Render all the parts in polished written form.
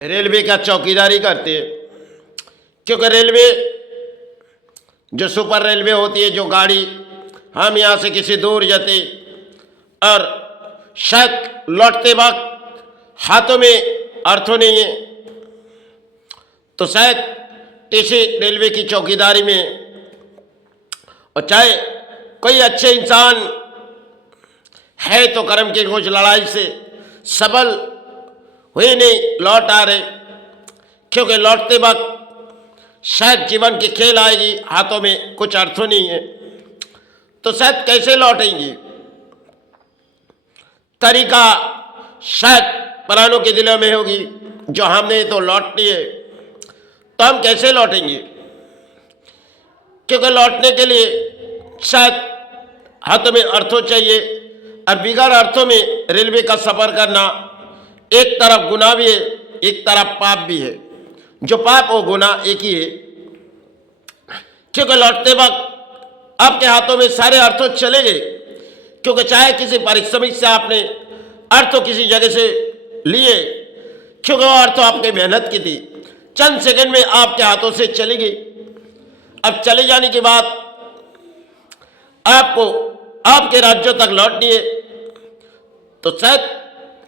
Railway का चौकीदारी करते हैं, क्योंकि रेलवे जो सुपर रेलवे होती है, जो गाड़ी हम यहाँ से किसी दूर जाते और शायद लौटते वक्त हाथों में अर्थों नहीं है, तो शायद टीसी रेलवे की चौकीदारी में, और चाहे कोई अच्छे इंसान है तो कर्म की कुछ लड़ाई से सफल हुए नहीं लौट आ रहे, क्योंकि लौटते वक्त शायद जीवन की खेल आएगी, हाथों में कुछ अर्थों नहीं है, तो शायद कैसे लौटेंगी। तरीका शायद प्राणों के दिलों में होगी, जो हमने तो लौटनी है, तो हम कैसे लौटेंगे, क्योंकि लौटने के लिए शायद हाथों में अर्थों चाहिए, और बिगैर अर्थों में रेलवे का सफर करना एक तरफ गुनाह भी है, एक तरफ पाप भी है। जो पाप और गुनाह एक ही है, क्योंकि लौटते वक्त आपके हाथों में सारे अर्थों चले गए, क्योंकि चाहे किसी पारिश्रमिक से आपने अर्थों किसी जगह से लिए, क्योंकि वो अर्थों आपकी मेहनत की थी, चंद सेकंड में आपके हाथों से चली गई। अब चले जाने के बाद आपको आपके राज्यों तक लौटनी है, तो शायद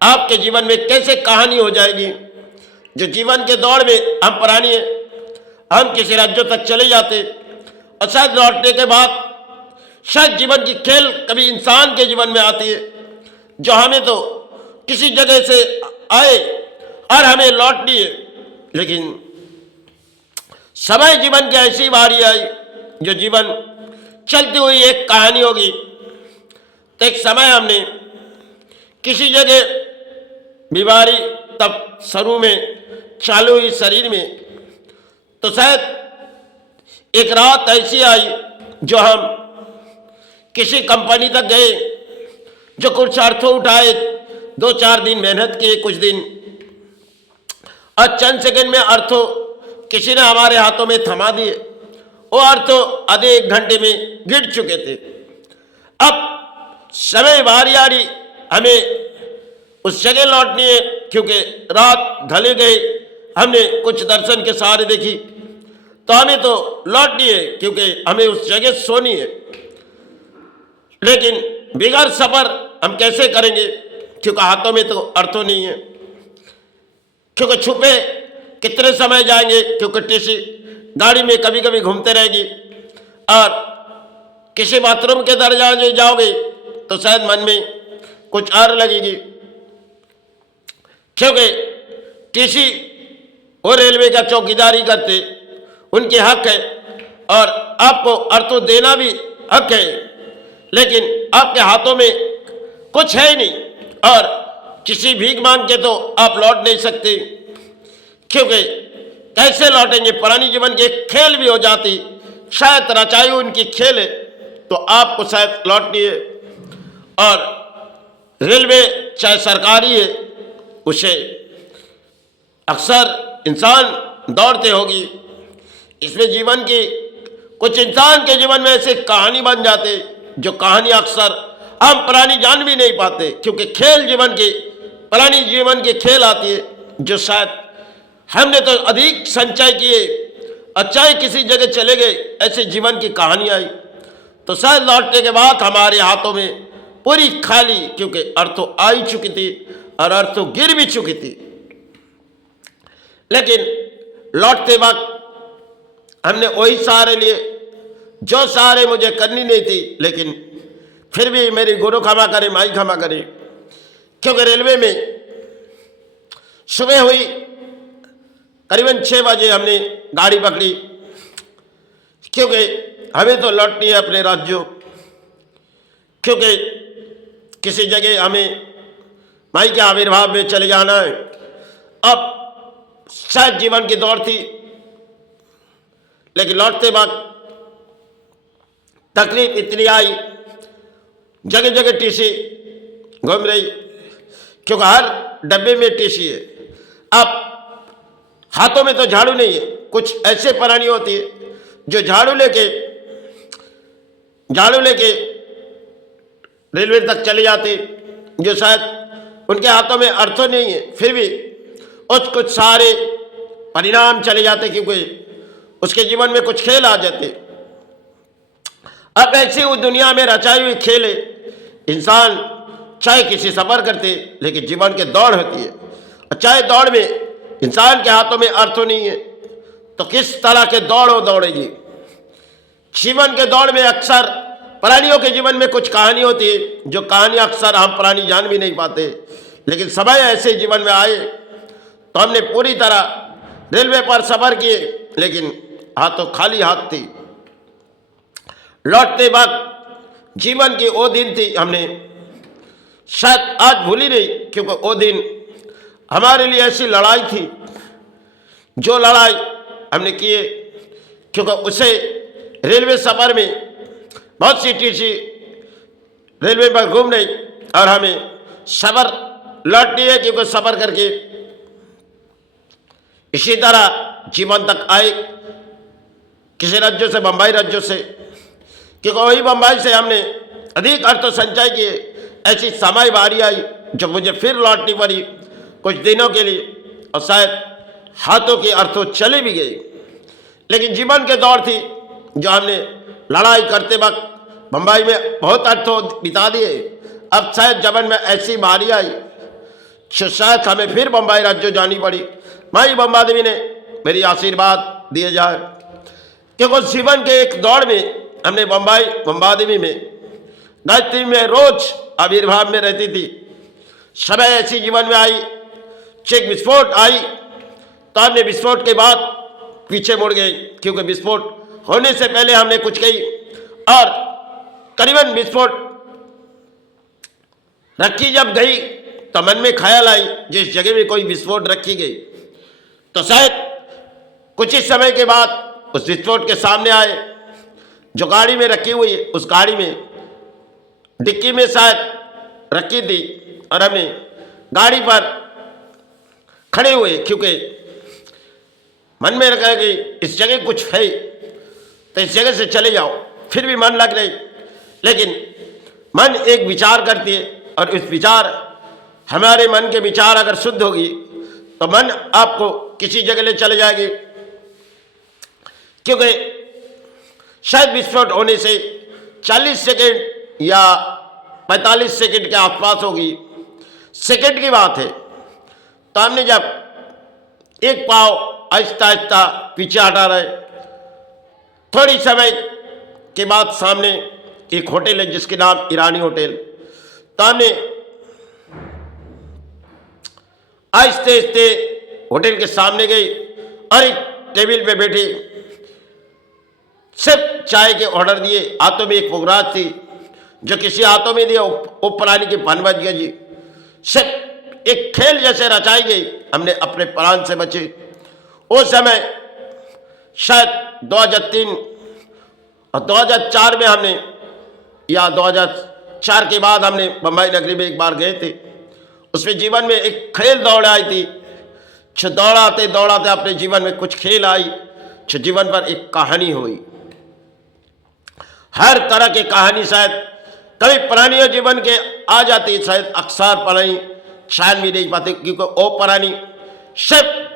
आपके जीवन में कैसे कहानी हो जाएगी। जो जीवन के दौड़ में हम प्राणी हैं, हम किसी राज्यों तक चले जाते और शायद लौटने के बाद शायद जीवन की खेल कभी इंसान के जीवन में आती है, जो हमें तो किसी जगह से आए और हमें लौटनी है, लेकिन समय जीवन की ऐसी बारी आई जो जीवन चलती हुई एक कहानी होगी। तो एक समय हमने किसी जगह बीमारी तब शुरू में चालू हुई शरीर में, तो शायद एक रात ऐसी आई जो हम किसी कंपनी तक गए, जो कुछ अर्थों उठाए, 2-4 दिन मेहनत किए, कुछ दिन, और चंद सेकंड में अर्थों किसी ने हमारे हाथों में थमा दिए। वो अर्थों आधे 1 घंटे में गिर चुके थे। अब समय बारी आ रही, हमें उस जगह लौटनी है, क्योंकि रात ढले गए, हमने कुछ दर्शन के सहारे देखी, तो हमें तो लौटनी है, क्योंकि हमें उस जगह सोनी है। लेकिन बिगैर सफर हम कैसे करेंगे, क्योंकि हाथों में तो अर्थों नहीं है, क्योंकि छुपे कितने समय जाएंगे, क्योंकि टीसी गाड़ी में कभी कभी घूमते रहेगी, और किसी बाथरूम के दरवाजे जाओगे तो शायद मन में कुछ और लगेगी, क्योंकि टीसी और रेलवे का चौकीदारी करते, उनके हक है, और आपको अर्थों देना भी हक है, लेकिन आपके हाथों में कुछ है ही नहीं, और किसी भीख मांग के तो आप लौट नहीं सकते, क्योंकि कैसे लौटेंगे। पुरानी जीवन की एक खेल भी हो जाती, शायद रचाई उनकी खेल है, तो आपको शायद लौटनी है। और रेलवे चाहे सरकारी है, उसे अक्सर इंसान दौड़ते होगी। इसमें जीवन की कुछ इंसान के जीवन में ऐसे कहानी बन जाते, जो कहानी अक्सर हम पुरानी जान भी नहीं पाते, क्योंकि खेल जीवन की, पुरानी जीवन की खेल आती है, जो शायद हमने तो अधिक संचय किए, अच्छा किसी जगह चले गए, ऐसे जीवन की कहानी आई, तो शायद लौटने के बाद हमारे हाथों में पूरी खाली, क्योंकि अर्थों आ ही चुकी थी और अर्थों गिर भी चुकी थी। लेकिन लौटते वक्त हमने वही सहारे लिए जो सहारे मुझे करनी नहीं थी, लेकिन फिर भी मेरी गुरु क्षमा करे, माई क्षमा करे, क्योंकि रेलवे में सुबह हुई, करीबन 6 बजे हमने गाड़ी पकड़ी, क्योंकि हमें तो लौटनी है अपने राज्यों, क्योंकि किसी जगह हमें माई के आविर्भाव में चले जाना है। अब शायद जीवन की दौड़ थी, लेकिन लौटते वक्त तकलीफ इतनी आई, जगह जगह टीसी घूम रही, क्योंकि हर डब्बे में टीसी है। अब हाथों में तो झाड़ू नहीं है, कुछ ऐसे प्राणी होती है जो झाड़ू लेके रेलवे तक चले जाते, जो शायद उनके हाथों में अर्थों नहीं है, फिर भी उस कुछ सारे परिणाम चले जाते, क्योंकि उसके जीवन में कुछ खेल आ जाते। अब ऐसी उस दुनिया में रचाई हुई खेल है, इंसान चाहे किसी सफर करते लेकिन जीवन की दौड़ होती है, और चाहे दौड़ में इंसान के हाथों में अर्थ नहीं है तो किस तरह के दौड़ वो दौड़ेगी। जीवन के दौड़ में अक्सर प्राणियों के जीवन में कुछ कहानी होती है, जो कहानी अक्सर हम प्राणी जान भी नहीं पाते, लेकिन समय ऐसे जीवन में आए तो हमने पूरी तरह रेलवे पर सफर किए लेकिन हाथों खाली हाथ थी। लौटते वक्त जीवन की वो दिन थी, हमने शायद आज भूली नहीं, क्योंकि वो दिन हमारे लिए ऐसी लड़ाई थी, जो लड़ाई हमने किए, क्योंकि उसे रेलवे सफर में बहुत सी टीसी रेलवे पर घूम रही और हमें सफर लौटनी है, क्योंकि सफर करके इसी तरह जीवन तक आए, किसी राज्यों से बम्बई राज्यों से, क्योंकि वही बम्बई से हमने अधिक अर्थ संचय किए। ऐसी समय बारी आई जब मुझे फिर लौटनी पड़ी कुछ दिनों के लिए, और शायद हाथों की अर्थों चले भी गई, लेकिन जीवन के दौर थी जो हमने लड़ाई करते वक्त बम्बई में बहुत अर्थों बिता दिए। अब शायद जीवन में ऐसी बारी आई जो शायद हमें फिर बम्बई राज्य जानी पड़ी। माई बम्बा देवी ने मेरी आशीर्वाद दिए जाए, क्योंकि जीवन के एक दौड़ में हमने बम्बा देवी में गायत्री में रोज आविर्भाव में रहती थी। समय ऐसी जीवन में आई, चेक विस्फोट आई तो हमने विस्फोट के बाद पीछे मुड़ गए, क्योंकि विस्फोट होने से पहले हमने कुछ कही, और करीबन विस्फोट रखी जब गई तो मन में ख्याल आई जिस जगह में कोई विस्फोट रखी गई तो शायद कुछ ही समय के बाद उस विस्फोट के सामने आए। जो गाड़ी में रखी हुई है उस गाड़ी में डिक्की में शायद रखी थी, और हमने गाड़ी पर खड़े हुए, क्योंकि मन में रखा कि इस जगह कुछ है तो इस जगह से चले जाओ। फिर भी मन लग रही, लेकिन मन एक विचार करती है, और इस विचार हमारे मन के विचार अगर शुद्ध होगी तो मन आपको किसी जगह ले चले जाएगी, क्योंकि शायद विस्फोट होने से 40 सेकेंड या 45 सेकेंड के आसपास होगी, सेकेंड की बात है। तो हमने जब एक पाँव आहिस्ता आहिस्ता पीछे हटा रहे, थोड़ी समय के बाद सामने एक होटल है जिसके नाम ईरानी होटल, तो हमने आहिस्ते आहिस्ते होटल के सामने गई और एक टेबल पे बैठे, सिर्फ चाय के ऑर्डर दिए। हाथों में एक पुगराज थी, जो किसी हाथों में दिया वो प्राणी के पन बच गया जी। सिर्फ एक खेल जैसे रचाई गई, हमने अपने प्राण से बचे। उस समय शायद 2003 और 2004 में हमने, या 2004 के बाद हमने बम्बई नगरी में एक बार गए थे। उसमें जीवन में एक खेल दौड़ आई थी, जो दौड़ाते दौड़ाते अपने जीवन में कुछ खेल आई, जो जीवन पर एक कहानी हुई। हर तरह की कहानी शायद कभी प्राणियों जीवन के आ जाती, शायद अक्सर प्राणी शायद भी नहीं पाते, क्योंकि वो प्राणी सिर्फ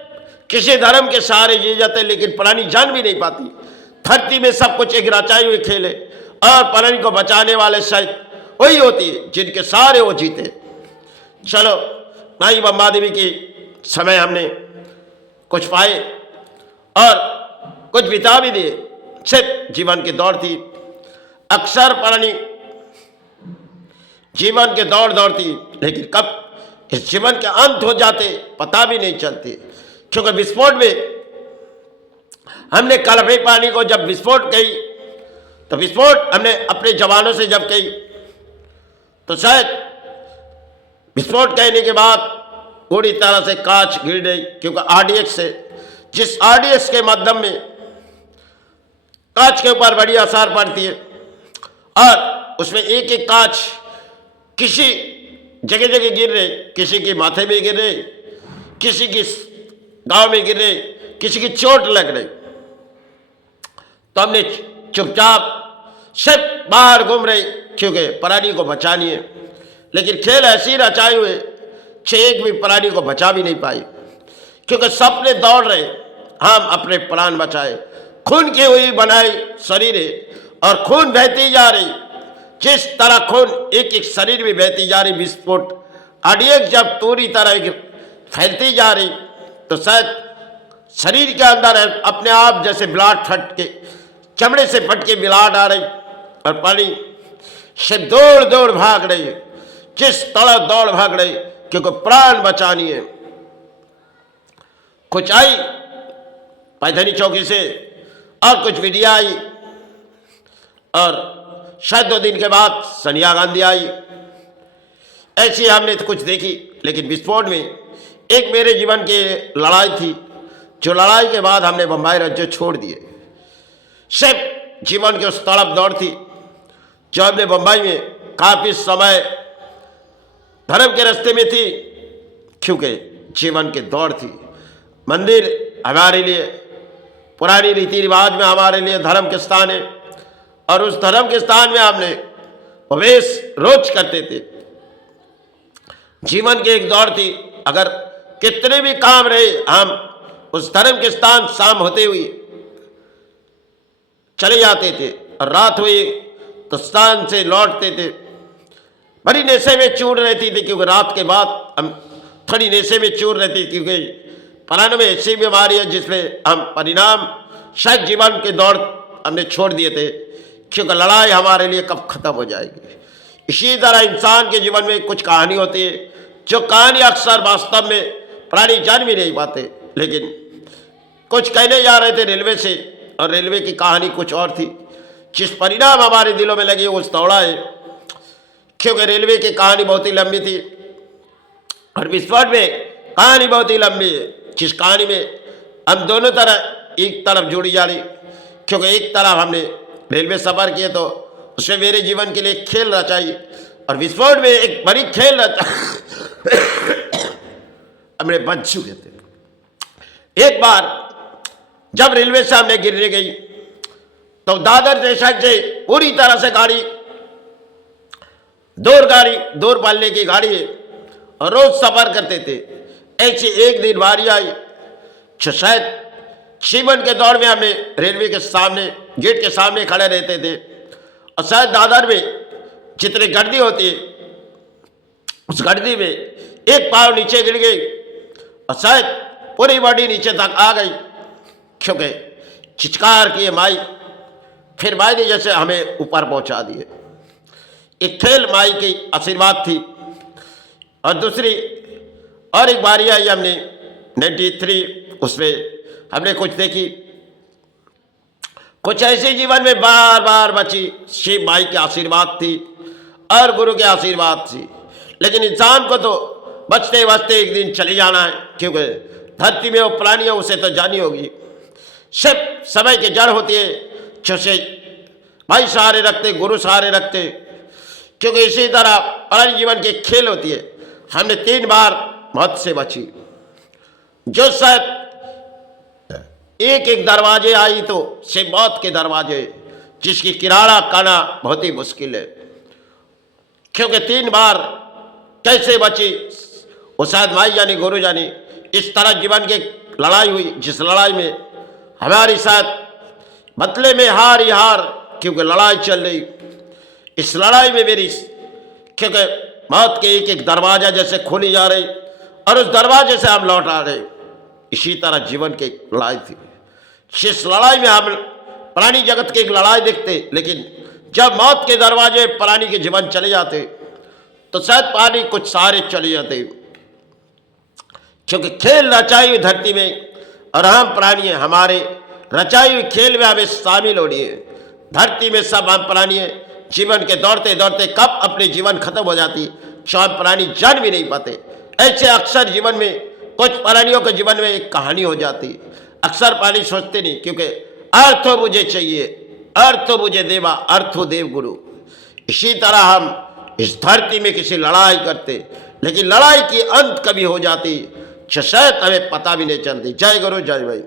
किसी धर्म के सहारे जी जाते, लेकिन प्राणी जान भी नहीं पाती। धरती में सब कुछ एक रचाई हुई खेल है, और प्राणी को बचाने वाले शायद वही होती है जिनके सहारे वो जीते। चलो, माई बम्बा देवी की समय हमने कुछ पाए और कुछ बिता भी दिए, सिर्फ जीवन की दौड़ थी। अक्सर प्राणी जीवन के दौड़ दौड़ती, लेकिन कब इस जीवन के अंत हो जाते पता भी नहीं चलती, क्योंकि विस्फोट में हमने कल अपने प्राणी को जब विस्फोट कही तो विस्फोट हमने अपने जवानों से जब कही तो शायद विस्फोट कहने के बाद पूरी तरह से कांच गिर गई, क्योंकि आरडीएक्स से, जिस आरडीएक्स के माध्यम में कांच के ऊपर बड़ी असर पड़ती है, और उसमें एक एक कांच किसी जगह जगह गिर रहे, किसी के माथे में गिर रहे, किसी की गांव में गिर रहे, किसी की चोट लग रही। तो हमने चुपचाप सिर्फ बाहर घूम रहे, क्योंकि प्राणी को बचानी है, लेकिन खेल ऐसी रचाई हुए छह एक भी प्राणी को बचा भी नहीं पाई, क्योंकि सपने दौड़ रहे, हम अपने प्राण बचाए। खून की हुई बनाई शरीर है और खून बहती जा रही। जिस तरह खून एक एक शरीर में बहती जा रही, विस्फोट आडियक जब पूरी तरह फैलती जा रही, तो शायद शरीर के अंदर अपने आप जैसे ब्लड फट के, चमड़े से फट के ब्लड आ रही और पानी से दौड़ दौड़ भाग रही है। जिस तरह दौड़ भाग रही, क्योंकि प्राण बचानी है। कुछ आई पैधनी चौकी से और कुछ मीडिया आई और शायद 2 दिन के बाद सोनिया गांधी आई। ऐसी हमने तो कुछ देखी, लेकिन विस्फोट में एक मेरे जीवन की लड़ाई थी, जो लड़ाई के बाद हमने बम्बई राज्य छोड़ दिए। सिर्फ जीवन की उस तड़प दौड़ थी जो हमने बम्बई में काफी समय धर्म के रास्ते में थी, क्योंकि जीवन की दौड़ थी। मंदिर हमारे लिए पुरानी रीति रिवाज में हमारे लिए धर्म के स्थान है और उस धर्म के स्थान में हमने प्रवेश रोज करते थे। जीवन की एक दौड़ थी, अगर कितने भी काम रहे हम उस धर्म के स्थान शाम होते हुए चले जाते थे और रात हुई तो स्थान से लौटते थे। बड़ी नशे में चूर रहती थी, क्योंकि रात के बाद हम थोड़ी नशे में चूर रहती, क्योंकि प्राण में ऐसी बीमारी है जिसमें हम परिणाम शायद जीवन के दौड़ हमने छोड़ दिए थे, क्योंकि लड़ाई हमारे लिए कब खत्म हो जाएगी। इसी तरह इंसान के जीवन में कुछ कहानी होती है, जो कहानी अक्सर वास्तव में प्राणी जान भी नहीं पाते। लेकिन कुछ कहने जा रहे थे रेलवे से, और रेलवे की कहानी कुछ और थी। जिस परिणाम हमारे दिलों में लगे उस दौड़ा है, क्योंकि रेलवे की कहानी बहुत ही लंबी थी और विस्फोट में कहानी बहुत ही लंबी है, जिस कहानी में हम दोनों तरह एक तरफ जुड़ी जा रही। क्योंकि एक तरफ हमने रेलवे सफर किए तो उसमें मेरे जीवन के लिए खेल रचाई और विस्फोट में एक बड़ी खेल हमने बच चुके थे। एक बार जब रेलवे से हमने गिरने गई तो दादर जैसा से पूरी तरह से गाड़ी दूर पालने की गाड़ी है और रोज सफर करते थे। ऐसी एक दिन बारी आई, शायद जीवन के दौर में हमने रेलवे के सामने गेट के सामने खड़े रहते थे और शायद दादर में जितनी गर्दी होती है उस गर्दी में एक पाँव नीचे गिर गई और शायद पूरी बॉडी नीचे तक आ गई, क्योंकि चिचकार किए माई। फिर माई ने जैसे हमें ऊपर पहुंचा दिए। एक खेल माई की आशीर्वाद थी। और दूसरी और एक बारी आई हमने 93, उसमें हमने कुछ देखी, कुछ ऐसे जीवन में बार बार बची। शिव माई की आशीर्वाद थी और गुरु के आशीर्वाद थी। लेकिन इंसान को तो बचते बचते एक दिन चले जाना है, क्योंकि धरती में वो प्राणी है, उसे तो जानी होगी। सिर्फ समय की जड़ होती है, जो से भाई सहारे रखते, गुरु सहारे रखते, क्योंकि इसी तरह प्राणी जीवन की खेल होती है। हमने 3 बार मौत से बची, जो शायद एक दरवाजे आई तो से मौत के दरवाजे, जिसकी किनारा करना बहुत ही मुश्किल है। क्योंकि 3 बार कैसे बची, वो शायद माई जानी गुरु जानी। इस तरह जीवन की लड़ाई हुई, जिस लड़ाई में हमारी शायद बदले में हार ही हार, क्योंकि लड़ाई चल रही। इस लड़ाई में मेरी, क्योंकि मौत के एक दरवाजा जैसे खोली जा रही और उस दरवाजे से हम लौट आ रहे। इसी तरह जीवन की लड़ाई थी। इस लड़ाई में हम प्राणी जगत की एक लड़ाई देखते, लेकिन जब मौत के दरवाजे प्राणी के जीवन चले जाते तो शायद प्राणी कुछ सहारे चले जाते, क्योंकि खेल रचाई हुई धरती में और हम प्राणी हैं। हमारे रचाई हुई खेल में हमें शामिल होनी है। धरती में सब हम प्राणी हैं। जीवन के दौड़ते दौड़ते कब अपने जीवन खत्म हो जाती, जो हम प्राणी जान भी नहीं पाते। ऐसे अक्सर जीवन में कुछ प्राणियों के जीवन में एक कहानी हो जाती। अक्सर प्राणी सोचते नहीं, क्योंकि अर्थ मुझे चाहिए, अर्थ मुझे देवा, अर्थ देव गुरु। इसी तरह हम इस धरती में किसी लड़ाई करते, लेकिन लड़ाई की अंत कभी हो जाती, शायद हमें पता भी नहीं चलती। जय गुरु जय भाई।